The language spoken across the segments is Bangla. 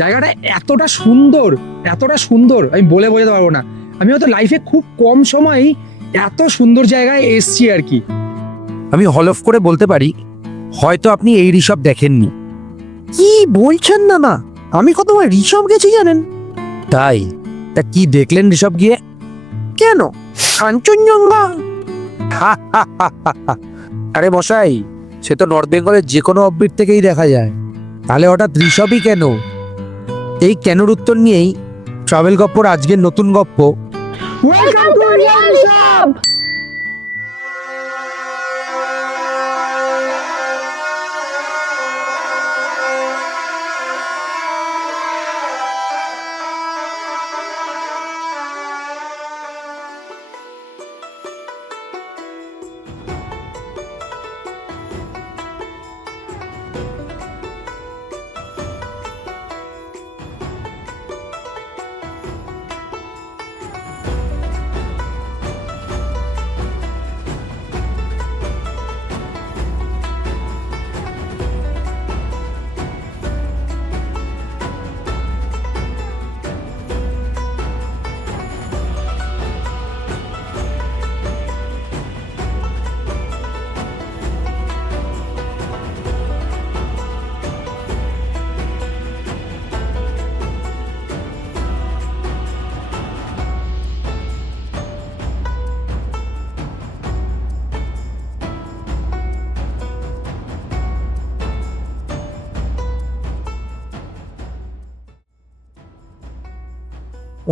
জায়গাটা এতটা সুন্দর আমি বলে বোঝাতে পারবো না। আমি হয়তো লাইফে খুব কম সময়ই এত সুন্দর জায়গায় এসছি আর কি। আমি হলফ করে বলতে পারি হয়তো আপনি এই ঋষভ দেখেননি। কি বলছেন না না, আমি কতবার ঋষভ গেছি জানেন? তাই? তা কি দেখলেন ঋষভ গিয়ে? কেন, কাঞ্চনজঙ্ঘা। আরে মশাই, সে তো নর্থ বেঙ্গলের যে কোনো অফবিট থেকেই দেখা যায়। তাহলে হঠাৎ ঋষভই কেন? এই কেনর উত্তর নিয়েই ট্রাভেল গপ্পর আজকের নতুন গপ্প। Welcome to real Rishabh.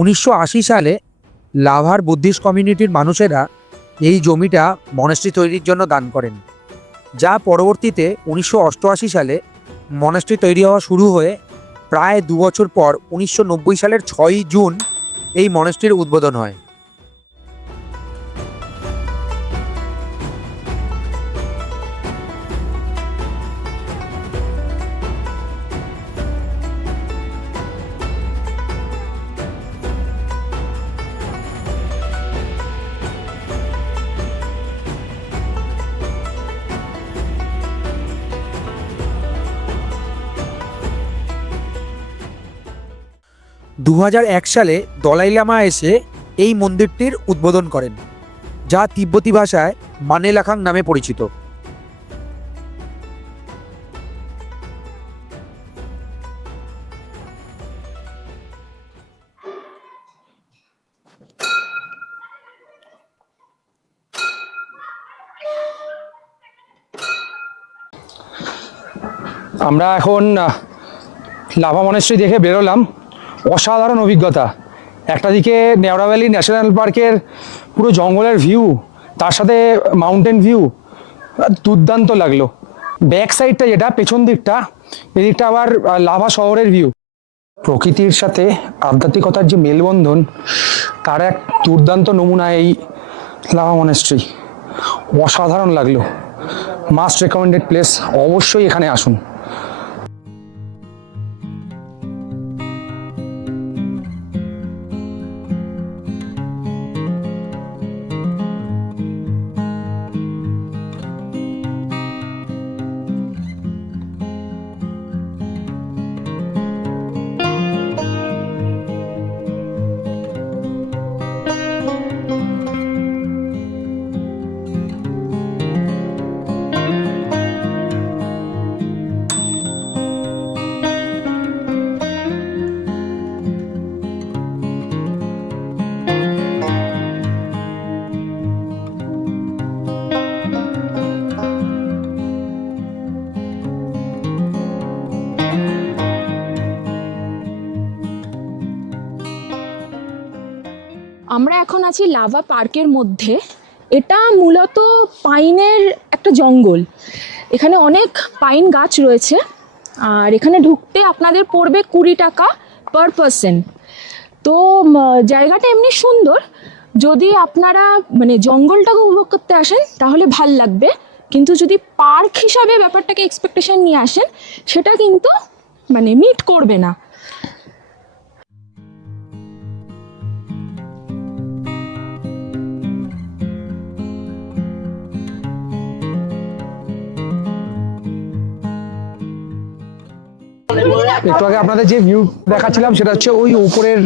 উনিশশো সালে লাভার বুদ্ধিস্ট কমিউনিটির মানুষেরা এই জমিটা মনাস্ট্রি তৈরির জন্য দান করেন, যা পরবর্তীতে 1988 সালে মনাস্ট্রি তৈরি হওয়া শুরু হয়ে প্রায় 2 বছর পর 1990 সালের 6ই জুন এই মনাস্ট্রির উদ্বোধন হয়। দু সালে দলাই লামা এসে এই মন্দিরটির উদ্বোধন করেন, যা তিব্বতী ভাষায় মানেলাখাং নামে পরিচিত। আমরা এখন লাভা মনেস্ট্রি দেখে বেরোলাম। অসাধারণ অভিজ্ঞতা। একটা দিকে নেওড়া ভ্যালি ন্যাশনাল পার্কের পুরো জঙ্গলের ভিউ, তার সাথে মাউন্টেন ভিউ, দুর্দান্ত লাগলো। ব্যাক সাইডটা যেটা পেছন দিকটা, এদিকটা আবার লাভা শহরের ভিউ। প্রকৃতির সাথে আধ্যাত্মিকতার যে মেলবন্ধন, তার এক দুর্দান্ত নমুনা এই লাভা মনেস্ট্রি। অসাধারণ লাগলো। মাস্ট রেকমেন্ডেড প্লেস, অবশ্যই এখানে আসুন। আমরা এখন আছি লাভা পার্কের মধ্যে। এটা মূলত পাইনের একটা জঙ্গল। এখানে অনেক পাইন গাছ রয়েছে, আর এখানে ঢুকতে আপনাদের পড়বে 20 টাকা পার পারসন। তো জায়গাটা এমনি সুন্দর। যদি আপনারা মানে জঙ্গলটাকে উপভোগ করতে আসেন তাহলে ভাল লাগবে, কিন্তু যদি পার্ক হিসাবে ব্যাপারটাকে এক্সপেকটেশন নিয়ে আসেন সেটা কিন্তু মানে মিট করবে না। একটু আগে আপনাদের যে ভিউ দেখাচ্ছিলাম সেটা হচ্ছে ওই উপরের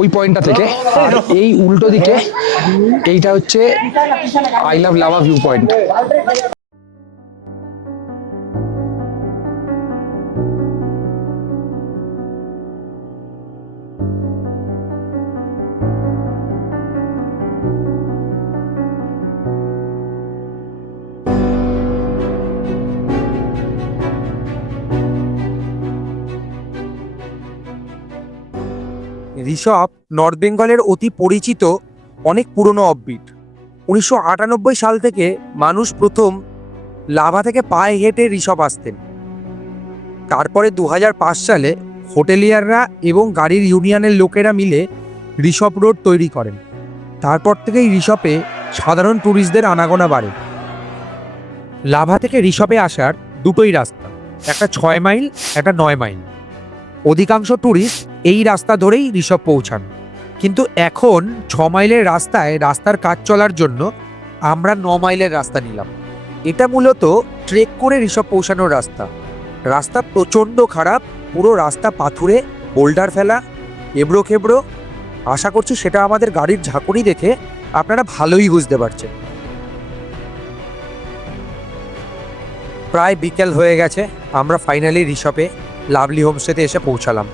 ওই পয়েন্টটা থেকে, আর এই উল্টো দিকে এইটা হচ্ছে I love lava view point. Rishabh north বেঙ্গলের অতি পরিচিত অনেক পুরনো অফবিট। 1998 সাল থেকে মানুষ প্রথম লাভা থেকে পায়ে হেঁটে ঋষভ আসতেন। তারপরে 2005 সালে হোটেলিয়াররা এবং গাড়ির ইউনিয়নের লোকেরা মিলে ঋষভ রোড তৈরি করেন। তারপর থেকেই ঋষভে সাধারণ ট্যুরিস্টদের আনাগোনা বাড়ে। লাভা থেকে ঋষভে আসার দুটোই রাস্তা, একটা 6 মাইল, একটা 9 মাইল। অধিকাংশ ট্যুরিস্ট এই রাস্তা ধরেই ঋষভ পৌঁছান, কিন্তু এখন 6 মাইলের রাস্তার কাজ চলার জন্য আমরা 9 মাইলের রাস্তা নিলাম। এটা মূলত ট্রেক করে ঋষভ পৌঁছানোর রাস্তা। রাস্তা প্রচণ্ড খারাপ, পুরো রাস্তা পাথুরে, বোল্ডার ফেলা, এবড়ো খেবড়ো। আশা করছি সেটা আমাদের গাড়ির ঝাঁকুনি দেখে আপনারা ভালোই বুঝতে পারছেন। প্রায় বিকেল হয়ে গেছে, আমরা ফাইনালি ঋষভে লাভলি হোমস্টেতে এসে পৌঁছালাম।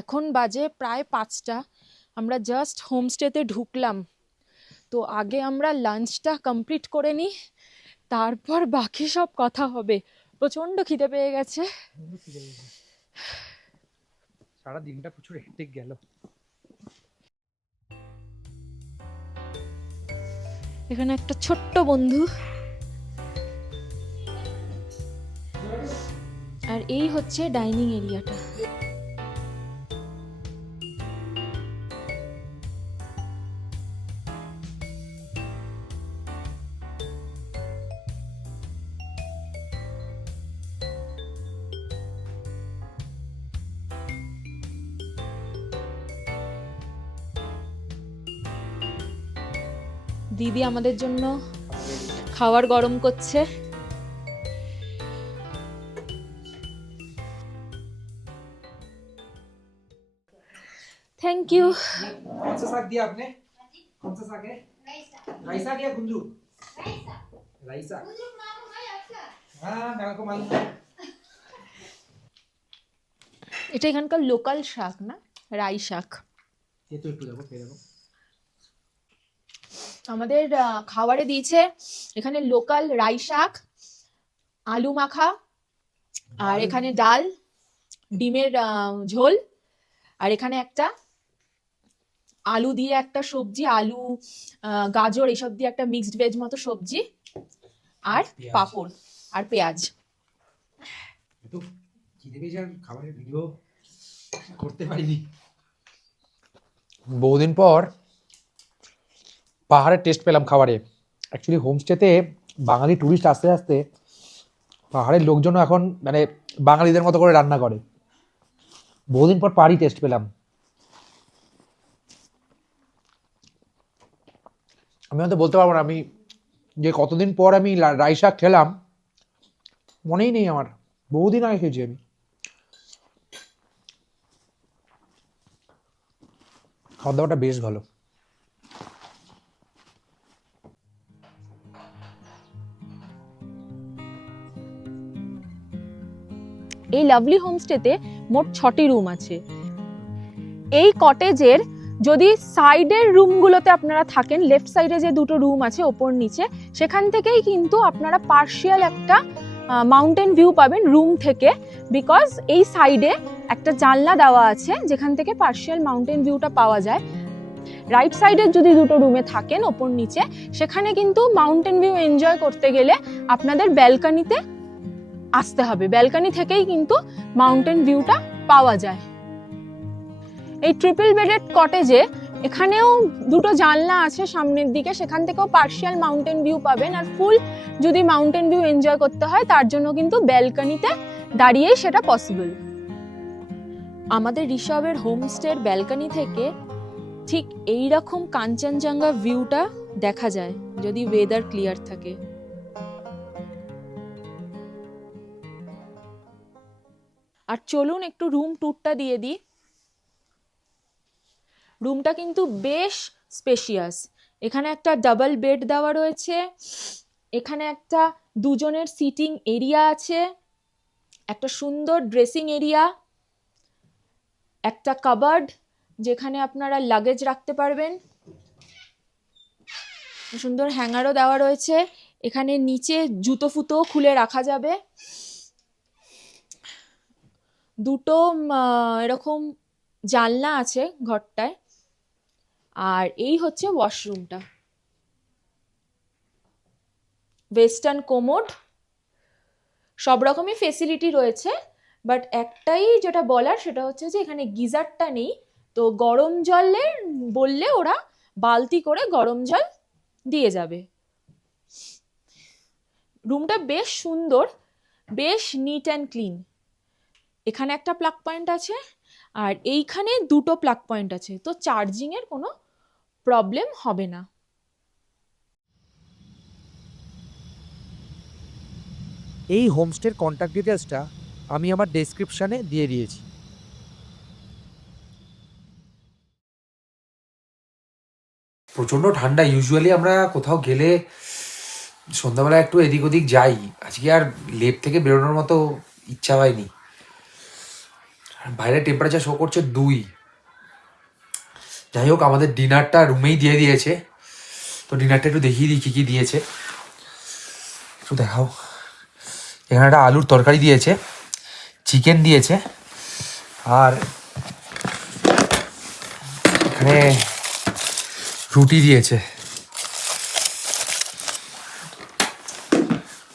এখন বাজে প্রায় 5টা, আমরা জাস্ট হোমস্টেতে ঢুকলাম। তো আগে আমরা লাঞ্চটা কমপ্লিট করে নিই, তারপর বাকি সব কথা হবে। প্রচণ্ড খিদে পেয়ে গেছে। সারা দিনটা প্রচুর হেক্টিক গেল। এখানে একটা ছোট্ট বন্ধু, আর এই হচ্ছে ডাইনিং এরিয়াটা। দিদি আমাদের জন্য খাবার গরম করছে। Thank you. कौन सा साग दिया आपने? कौन सा साग है? राइसा या गुंजू? राइसा। हाँ, मेरे को मालूम है। এটা এখানকার লোকাল শাক না, রাই শাক। ये तो একটু দেখো, খেয়ে দেখো। আমাদের খাবারে দিয়েছে এখানে লোকাল রাই শাক, আলু মাখা, আর এখানে ডাল, ডিমের ঝোল, আর এখানে একটা আলু দিয়ে একটা সবজি, আলু গাজর এসব দিয়ে একটা মিক্সড ভেজ মতো সবজি, আর পাঁপড় আর পেঁয়াজ। তো খিদে পেয়েছে আর খাবারের ভিডিও করতে পারিনি। বহুদিন পর পাহাড়ের টেস্ট পেলাম খাবারে। অ্যাকচুয়ালি হোমস্টেতে বাঙালি ট্যুরিস্ট আসতে আসতে পাহাড়ের লোকজনও এখন মানে বাঙালিদের মতো করে রান্না করে। বহুদিন পর পাহাড়ি টেস্ট পেলাম। আমি হয়তো বলতে পারবো না আমি যে কতদিন পর আমি রাই শাক খেলাম, মনেই নেই আমার, বহুদিন আগে খেয়েছি আমি। খাওয়া দাওয়াটা বেশ ভালো। এই লাভলি হোমস্টেতে মোট 6টি রুম আছে। এই কটেজের যদি সাইডের রুমগুলোতে আপনারা থাকেন, লেফট সাইডে যে দুটো রুম আছে ওপর নিচে, সেখান থেকেই কিন্তু আপনারা পার্শিয়াল একটা মাউন্টেন ভিউ পাবেন রুম থেকে, বিকজ এই সাইডে একটা জানলা দেওয়া আছে যেখান থেকে পার্শিয়াল মাউন্টেন ভিউটা পাওয়া যায়। রাইট সাইডের যদি দুটো রুমে থাকেন ওপর নিচে, সেখানে কিন্তু মাউন্টেন ভিউ এনজয় করতে গেলে আপনাদের ব্যালকনিতে আসতে হবে। ব্যালকনি থেকেই কিন্তু মাউন্টেন ভিউটা পাওয়া যায়। এই ট্রিপল বেডেড কটেজে এখানেও দুটো জানলা আছে সামনের দিকে, সেখান থেকেও পার্শিয়াল মাউন্টেন ভিউ পাবেন। আর ফুল যদি মাউন্টেন ভিউ এনজয় করতে হয় তার জন্য কিন্তু ব্যালকনিতে দাঁড়িয়েই সেটা পসিবল। আমাদের ঋষভের হোমস্টের ব্যালকনি থেকে ঠিক এই রকম কাঞ্চনজঙ্ঘা ভিউটা দেখা যায় যদি ওয়েদার ক্লিয়ার থাকে। আর চলুন একটু রুম ট্যুরটা দিয়ে দিই। রুমটা কিন্তু বেশ স্পেশিয়াস। এখানে একটা ডাবল বেড দেওয়া রয়েছে, এখানে একটা দুজনের সিটিং এরিয়া আছে, একটা সুন্দর ড্রেসিং এরিয়া, একটা কাবার্ড যেখানে আপনারা লাগেজ রাখতে পারবেন, সুন্দর হ্যাঙ্গারও দেওয়া রয়েছে। এখানে নিচে জুতো ফুতো খুলে রাখা যাবে। দুটো এরকম জানলা আছে ঘরটায়। আর এই হচ্ছে ওয়াশরুমটা, ওয়েস্টার্ন কোমোড, সব রকমই ফেসিলিটি রয়েছে। বাট একটাই যেটা বলার সেটা হচ্ছে যে এখানে গিজারটা নেই, তো গরম জলে বললে ওরা বালতি করে গরম জল দিয়ে যাবে। রুমটা বেশ সুন্দর, বেশ নিট অ্যান্ড ক্লিন। এখানে একটা প্লাগ পয়েন্ট আছে আর এইখানে দুটো প্লাগ পয়েন্ট আছে, তো চার্জিংয়ের কোনো প্রবলেম হবে না। এই হোমস্টের কন্ট্যাক্ট ডিটেলসটা আমি আমার ডেসক্রিপশানে দিয়ে দিয়েছি। প্রচণ্ড ঠান্ডা। ইউজুয়ালি আমরা কোথাও গেলে সন্ধ্যাবেলা একটু এদিক ওদিক যাই, আজকে আর লেপ থেকে বেরোনোর মতো ইচ্ছা হয়নি। বাইরে টেম্পারেচার শো করছে 2। যাই হোক, আমাদের ডিনারটা রুমেই দিয়ে দিয়েছে, তো ডিনারটা একটু দেখিয়ে দিই কী কী দিয়েছে, একটু দেখাও। এখানে একটা আলুর তরকারি দিয়েছে, চিকেন দিয়েছে, আর এখানে রুটি দিয়েছে।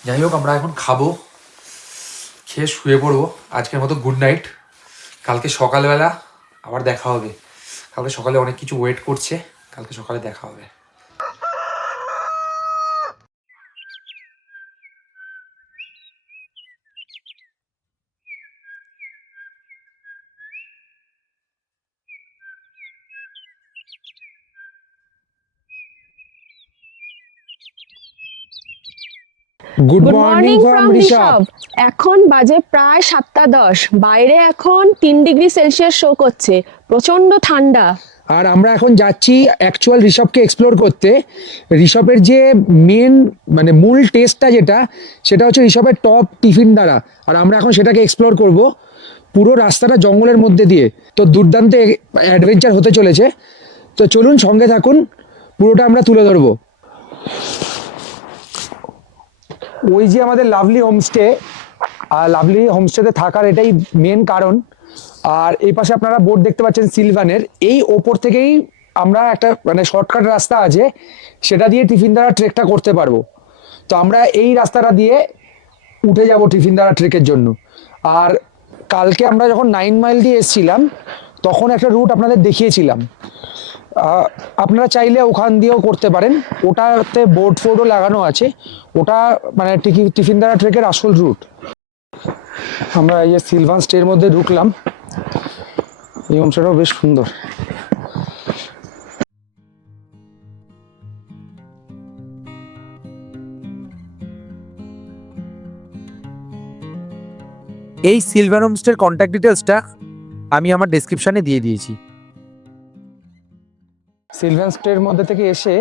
যাই হোক, আমরা এখন খাবো, খেয়ে শুয়ে পড়বো। আজকের মতো গুড নাইট। কালকে সকালবেলা আবার দেখা হবে। কালকে সকালে অনেক কিছু ওয়েট করছে, কালকে সকালে দেখা হবে। Good morning from Rishabh. এখন বাজে প্রায় 7:10। বাইরে এখন 3 ডিগ্রি সেলসিয়াস শো করছে, প্রচন্ড ঠান্ডা। আর আমরা এখন যাচ্ছি অ্যাকচুয়াল ঋষভকে এক্সপ্লোর করতে। ঋষভের যে মেন মানে মূল টেস্টটা যেটা, সেটা হচ্ছে ঋষভের টপ টিফিন দ্বারা। আর আমরা এখন সেটাকে এক্সপ্লোর করব পুরো রাস্তাটা জঙ্গলের মধ্যে দিয়ে। তো দুর্দান্ত অ্যাডভেঞ্চার হতে চলেছে, তো চলুন সঙ্গে থাকুন, পুরোটা আমরা তুলে ধরবো। ওই যে আমাদের লাভলি হোমস্টে, আর লাভলি হোমস্টেতে থাকার এটাই মেন কারণ। আর এই পাশে আপনারা বোর্ড দেখতে পাচ্ছেন সিলভানের, এই ওপর থেকেই আমরা একটা মানে শর্টকাট রাস্তা আছে, সেটা দিয়ে টিফিন দ্বারা ট্রেকটা করতে পারবো। তো আমরা এই রাস্তাটা দিয়ে উঠে যাব টিফিন দ্বারা ট্রেকের জন্য। আর কালকে আমরা যখন 9 মাইল দিয়ে এসেছিলাম তখন একটা রুট আপনাদের দেখিয়েছিলাম, আপনারা চাইলে ওখান দিয়েও করতে পারেন। ওটাতে বোর্ড ফোর্ডও লাগানো আছে, ওটা মানে টিফিন দ্বারা ট্রেকের আসল রুট। আমরা এই যে সিলভান স্টের মধ্যে ঢুকলাম, এই অংশটাও বেশ সুন্দর। এই সিলভার হোমস্টের কন্ট্যাক্ট ডিটেলসটা আমি আমার ডেসক্রিপশানে দিয়ে দিয়েছি। সিলভান স্টের মধ্যে থেকে এসে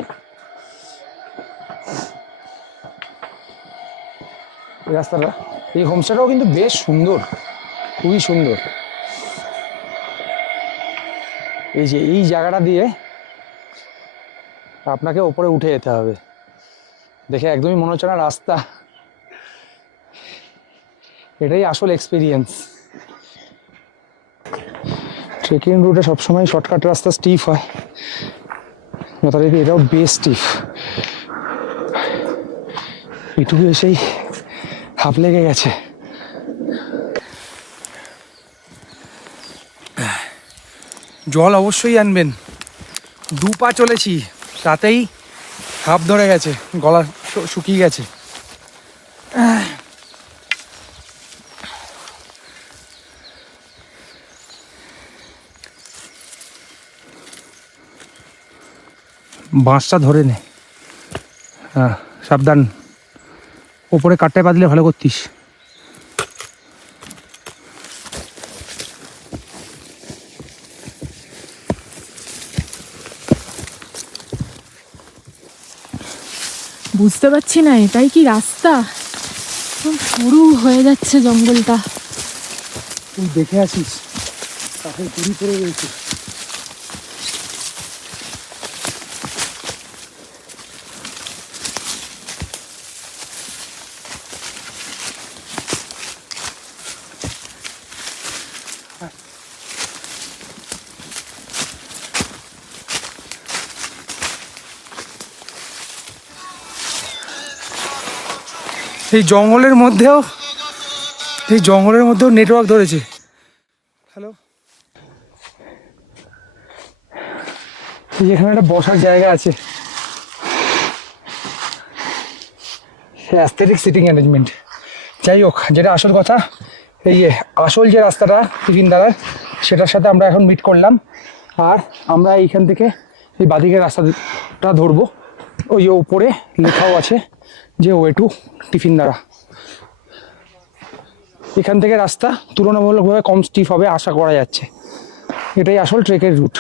এই রাস্তাটা, এই হোমস্টেটাও কিন্তু বেশ সুন্দর, খুবই সুন্দর। এই যে এই জায়গাটা দিয়ে আপনাকে ওপরে উঠে যেতে হবে, দেখে একদমই মনে হচ্ছে না রাস্তা। এটাই আসল এক্সপিরিয়েন্স। ট্রেকিং রুটে সবসময় শর্টকাট রাস্তা স্টিফ হয়, যথারীতি এটাও বেশ স্টিফ। এটুকু এসেই হাঁপ লেগে গেছে। জল অবশ্যই আনবেন, দু পা চলেছি, তাতেই হাঁপ ধরে গেছে, গলা শুকিয়ে গেছে। বাঁশটা ধরে নে, হ্যাঁ সাবধান, ওপরে কাটটায় বাঁধলে ভালো করতিস। বুঝতে পারছি না এটাই কি রাস্তা, খুব সরু হয়ে যাচ্ছে জঙ্গলটা। তুই দেখে আসিস, তাকে ঘুরি করে রয়েছে। এই জঙ্গলের মধ্যেও নেটওয়ার্ক ধরেছে। হ্যালো, এখানে একটা বসার জায়গা আছে, অ্যাস্থেটিক সিটিং অ্যারেঞ্জমেন্ট। যাই হোক, যেটা আসল কথা, এই যে আসল যে রাস্তাটা টিফিন দ্বারার, সেটার সাথে আমরা এখন মিট করলাম। আর আমরা এইখান থেকে এই বাদিকের রাস্তাটা ধরবো। ওই ওপরে লেখাও আছে যে ওয়ে টু টিফিন দ্বারা। এখান থেকে রাস্তা তুলনামূলকভাবে কম স্টিফ হবে আশা করা যাচ্ছে। এটাই আসল ট্রেকের রুট।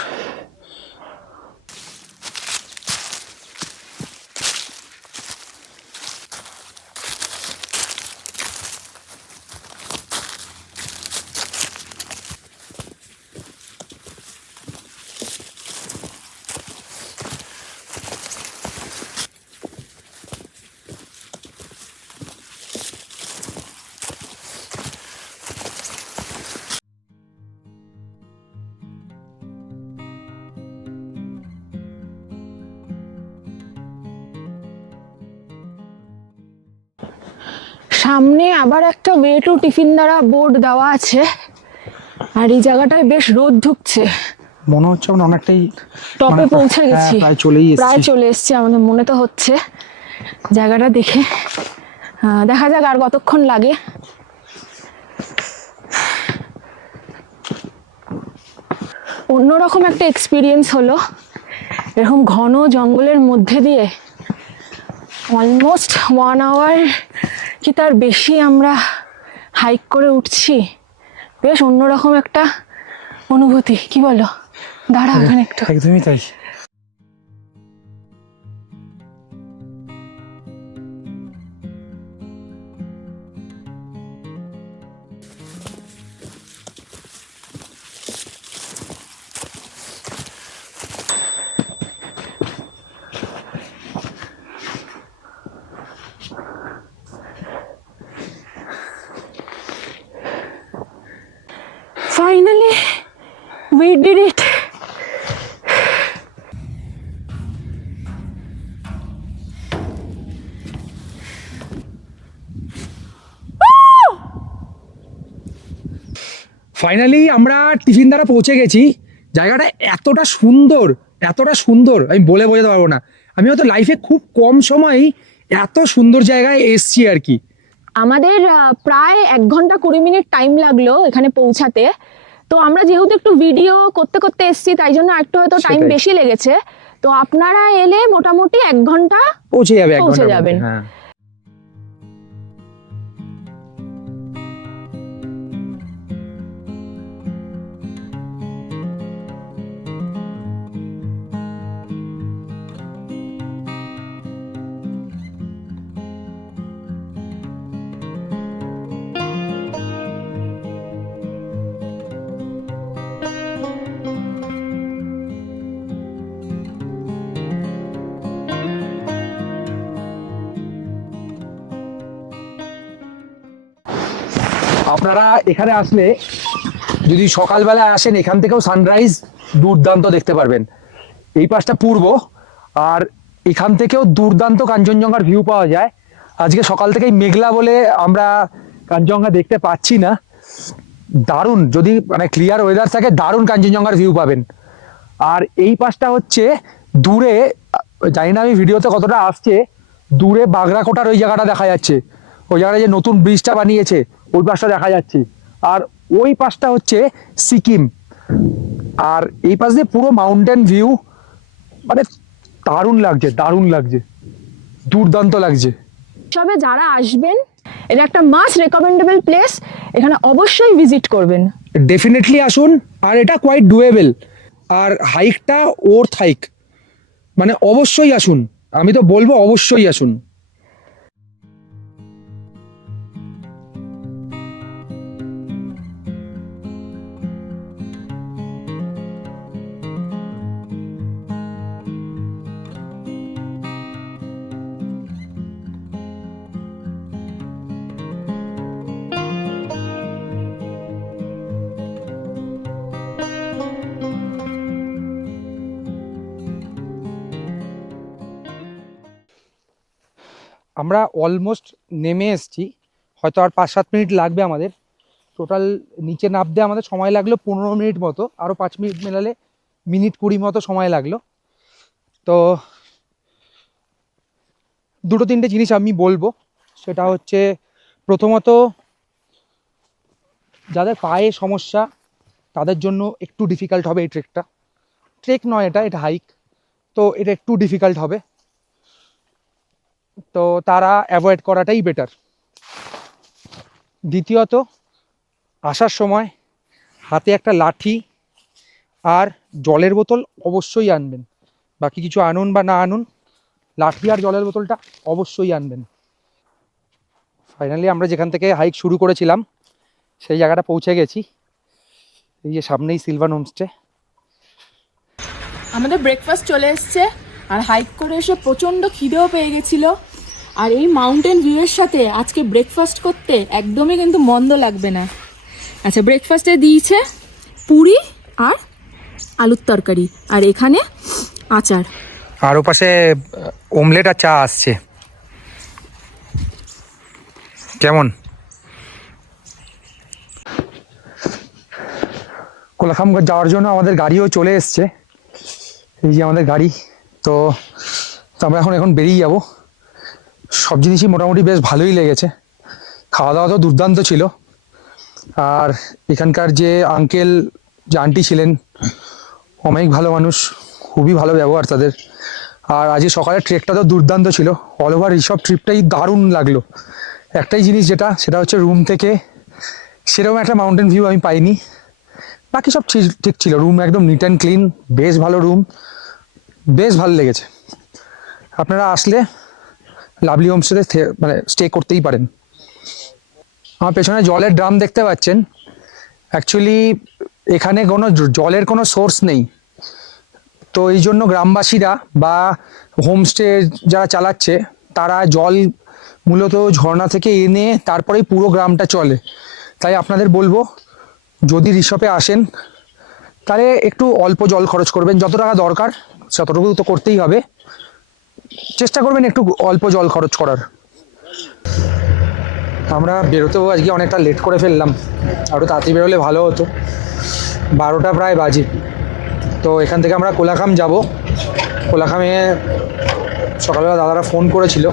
সামনে আবার একটা ওয়ে টু টিফিন দ্বারা বোর্ড দেওয়া আছে, আর এই জায়গাটায় বেশ রোদ ঢুকছে। মনে হচ্ছে আমরা অনেকটাই টপে পৌঁছে গেছি, প্রায় চলেই প্রায় এসেছি। চলে এসেছি আমাদের মনে তো হচ্ছে। জায়গাটা দেখে দেখা যাক আর কতক্ষণ লাগে। অন্যরকম একটা এক্সপিরিয়েন্স হলো, এরকম ঘন জঙ্গলের মধ্যে দিয়ে অলমোস্ট 1 আওয়ার কি তার বেশি আমরা হাইক করে উঠছি। বেশ অন্যরকম একটা অনুভূতি, কি বলো? দাঁড়া ওখানে একটু। একদমই তাই। Finally, we did it. Finally আমরা টিফিন দ্বারা পৌঁছে গেছি। জায়গাটা এতটা সুন্দর আমি বলে বোঝাতে পারবো না। আমি হয়তো লাইফে খুব কম সময়ই এত সুন্দর জায়গায় এসছি আর কি। আমাদের প্রায় 1 ঘন্টা 20 মিনিট টাইম লাগলো এখানে পৌঁছাতে। তো আমরা যেহেতু একটু ভিডিও করতে করতে এসেছি, তাই জন্য একটু হয়তো টাইম সেটাই। বেশি লেগেছে। তো আপনারা এলে মোটামুটি 1 ঘন্টা পৌঁছে যাবে, এক পৌঁছে ঘন্টার যাবেন। মধ্যে, হ্যাঁ। আপনারা এখানে আসলে যদি সকালবেলায় আসেন, এখান থেকেও সানরাইজ দুর্দান্ত দেখতে পারবেন। এই পাশটা পূর্ব, আর এখান থেকেও দুর্দান্ত কাঞ্চনজঙ্ঘার ভিউ পাওয়া যায়। আজকে সকাল থেকেই মেঘলা বলে আমরা কাঞ্চনজঙ্ঘা দেখতে পাচ্ছি না। দারুণ, যদি মানে ক্লিয়ার ওয়েদার থাকে, দারুণ কাঞ্চনজঙ্ঘার ভিউ পাবেন। আর এই পাশটা হচ্ছে দূরে, জানি না আমি ভিডিওতে কতটা আসছে, দূরে বাগরাকোটার ওই জায়গাটা দেখা যাচ্ছে, ওই জায়গায় যে নতুন ব্রিজটা বানিয়েছে ওই পাশটা দেখা যাচ্ছে। আর ওই পাশটা হচ্ছে সিকিম। আর এই পাশ দিয়ে পুরো মাউন্টেন ভিউ, মানে দারুণ লাগছে, দারুণ লাগছে, দুর্দান্ত লাগছে। সবে যারা আসবেন, এটা একটা মাস্ট রেকমেন্ডেবল প্লেস, এখানে অবশ্যই ভিজিট করবেন। ডেফিনেটলি আসুন। আর এটা কোয়াইট ডুয়েবল, আর হাইকটা ওর্থ হাইক, মানে অবশ্যই আসুন, আমি তো বলবো অবশ্যই আসুন। আমরা অলমোস্ট নেমে এসেছি, হয়তো আর 5-7 মিনিট লাগবে আমাদের। টোটাল নিচে নামতে আমাদের সময় লাগলো 15 মিনিট মতো, আরও 5 মিনিট মেলালে মিনিট 20 মতো সময় লাগলো। তো 2-3টে জিনিস আমি বলবো, সেটা হচ্ছে প্রথমত যাদের পায়ে সমস্যা তাদের জন্য একটু ডিফিকাল্ট হবে এই ট্রেকটা। ট্রেক নয়, এটা হাইক, তো এটা একটু ডিফিকাল্ট হবে, তো তারা অ্যাভয়েড করাটাই বেটার। দ্বিতীয়ত, আসার সময় হাতে একটা লাঠি আর জলের বোতল অবশ্যই আনবেন। বাকি কিছু আনুন বা না আনুন, লাঠি আর জলের বোতলটা অবশ্যই আনবেন। ফাইনালি আমরা যেখান থেকে হাইক শুরু করেছিলাম সেই জায়গাটা পৌঁছে গেছি। এই যে সামনেই সিলভান হোমস্টে। আমাদের ব্রেকফাস্ট চলে এসছে, আর হাইক করে এসে প্রচণ্ড খিদেও পেয়ে গেছিলো। আর এই মাউন্টেন ভিউয়ের সাথে আজকে ব্রেকফাস্ট করতে একদমই কিন্তু মন্দ লাগবে না। আচ্ছা, ব্রেকফাস্টে দিয়েছে পুরি আর আলুর তরকারি, আর এখানে আচার, আর ওপাশে অমলেট আর চা আসছে। কেমন? কোলাখাম যাওয়ার জন্য আমাদের গাড়িও চলে এসছে, এই যে আমাদের গাড়ি। তো আমরা এখন বেরিয়ে যাব। সব জিনিসই মোটামুটি বেশ ভালোই লেগেছে, খাওয়া দাওয়া তো দুর্দান্ত ছিল। আর এখানকার যে আঙ্কেল, যে আন্টি ছিলেন, অনেক ভালো মানুষ, খুবই ভালো ব্যবহার তাদের। আর আজকে সকালের ট্রেকটা তো দুর্দান্ত ছিল, অল ওভার ঋষভ ট্রিপটাই দারুণ লাগলো। একটাই জিনিস সেটা হচ্ছে রুম থেকে সেরকম একটা মাউন্টেন ভিউ আমি পাইনি, বাকি সব ঠিক ছিল। রুম একদম নিট অ্যান্ড ক্লিন, বেশ ভালো রুম, বেশ ভালো লেগেছে। আপনারা আসলে লাভলি হোমস্টেতে মানে স্টে করতেই পারেন। আমার পেছনে জলের ড্রাম দেখতে পাচ্ছেন, অ্যাকচুয়ালি এখানে কোনো জলের কোনো সোর্স নেই, তো এই জন্য গ্রামবাসীরা বা হোমস্টে যারা চালাচ্ছে তারা জল মূলত ঝর্ণা থেকে এনে তারপরেই পুরো গ্রামটা চলে। তাই আপনাদের বলবো, যদি ঋষভে আসেন তাহলে একটু অল্প জল খরচ করবেন, যত টাকা দরকার ততটুকু তো করতেই হবে, চেষ্টা করবেন একটু অল্প জল খরচ করার। আমরা বেরোতেও আজকে অনেকটা লেট করে ফেললাম, আরও তাড়াতাড়ি বেরোলে ভালো হতো। 12টা প্রায় বাজে। তো এখান থেকে আমরা কোলাখাম যাব। কোলাখামে সকালবেলা দাদারা ফোন করেছিল,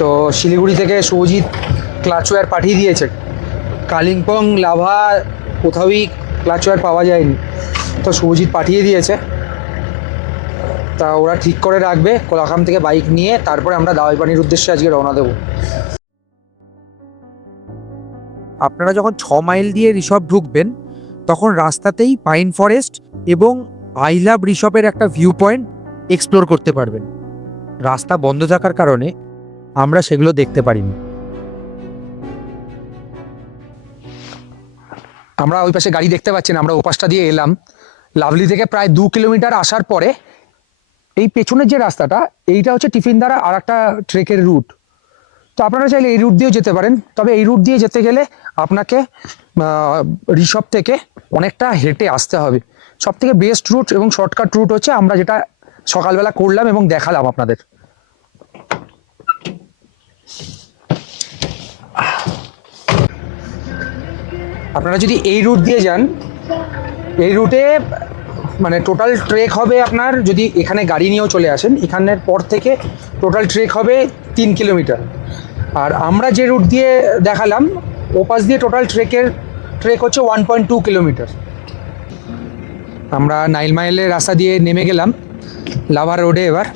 তো শিলিগুড়ি থেকে শুভজিৎ ক্লাচওয়্যার পাঠিয়ে দিয়েছে। কালিম্পং, লাভা কোথাওই ক্লাচওয়্যার পাওয়া যায়নি, তো শুভজিৎ পাঠিয়ে দিয়েছে। তা ওরা ঠিক করে রাখবে, কোলাখাম থেকে বাইক নিয়ে তারপরে আমরা দাওয়াইপানির উদ্দেশ্যে আজকে রওনা দেবো। আপনারা যখন 6 মাইল দিয়ে ঋষভ ঢুকবেন তখন রাস্তাতেই পাইন ফরেস্ট এবং আই লাভ ঋষভের একটা ভিউ পয়েন্ট এক্সপ্লোর করতে পারবেন। রাস্তা বন্ধ থাকার কারণে আমরা সেগুলো দেখতে পারিনি। আমরা ওই পাশে গাড়ি দেখতে পাচ্ছেন, আমরা ওপাশটা দিয়ে এলাম। লাভলি থেকে প্রায় 2 কিলোমিটার আসার পরে এই পেছনের যে রাস্তাটা, এইটা হচ্ছে টিফিনদারা আর একটা ট্রেকের রুট। তো আপনারা চাইলে এই রুট দিয়েও যেতে পারেন, তবে এই রুট দিয়ে যেতে গেলে আপনাকে ঋষভ থেকে অনেকটা হেঁটে আসতে হবে। সব থেকে বেস্ট রুট এবং শর্টকাট রুট হচ্ছে আমরা যেটা সকালবেলা করলাম এবং দেখালাম আপনাদের। আপনারা যদি এই রুট দিয়ে যান, এই রুটে মানে টোটাল ট্রেক হবে আপনার, যদি এখানে গাড়ি নিয়েও চলে আসেন, এখানের পর থেকে টোটাল ট্রেক হবে 3 কিলোমিটার। আর আমরা যে রুট দিয়ে দেখালাম ওপাশ দিয়ে টোটাল ট্রেক হচ্ছে 1.2 কিলোমিটার। আমরা 9 মাইলের রাস্তা দিয়ে নেমে গেলাম লাভা রোডে এবার।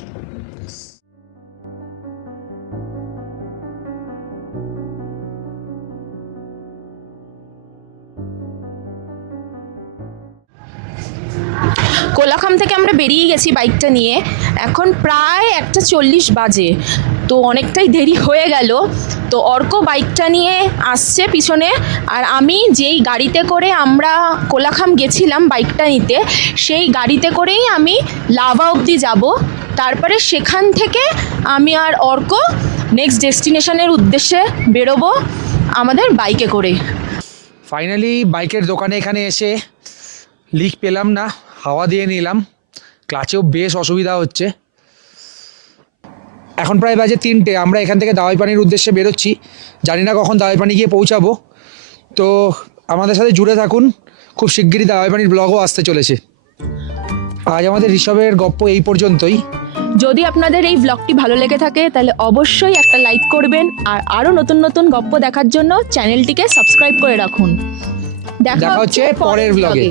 কোলাখাম থেকে আমরা বেরিয়ে গেছি বাইকটা নিয়ে, এখন প্রায় 1:40 বাজে, তো অনেকটাই দেরি হয়ে গেল। তো অর্ক বাইকটা নিয়ে আসছে পিছনে, আর আমি যেই গাড়িতে করে আমরা কোলাখাম গেছিলাম বাইকটা নিতে, সেই গাড়িতে করেই আমি লাভা অবধি যাব। তারপরে সেখান থেকে আমি আর অর্ক নেক্সট ডেস্টিনেশনের উদ্দেশ্যে বেরোবো আমাদের বাইকে করে। ফাইনালি বাইকের দোকানে এখানে এসে লিক পেলাম না, হাওয়া দিয়ে নিলাম, ক্লাচেও বেশ অসুবিধা হচ্ছে। এখন প্রায় বাজে 3টে, আমরা এখান থেকে দাওয়াইপানির উদ্দেশ্যে বেরোচ্ছি, জানি না কখন দাওয়াইপানি গিয়ে পৌঁছাবো। তো আমাদের সাথে জুড়ে থাকুন, খুব শিগগিরই দাওয়াইপানির ব্লগও আসতে চলেছে। আজ আমাদের ঋষভের গপ্প এই পর্যন্তই। যদি আপনাদের এই ব্লগটি ভালো লেগে থাকে তাহলে অবশ্যই একটা লাইক করবেন, আর আরও নতুন নতুন গপ্প দেখার জন্য চ্যানেলটিকে সাবস্ক্রাইব করে রাখুন। দেখা হচ্ছে পরের ব্লগে।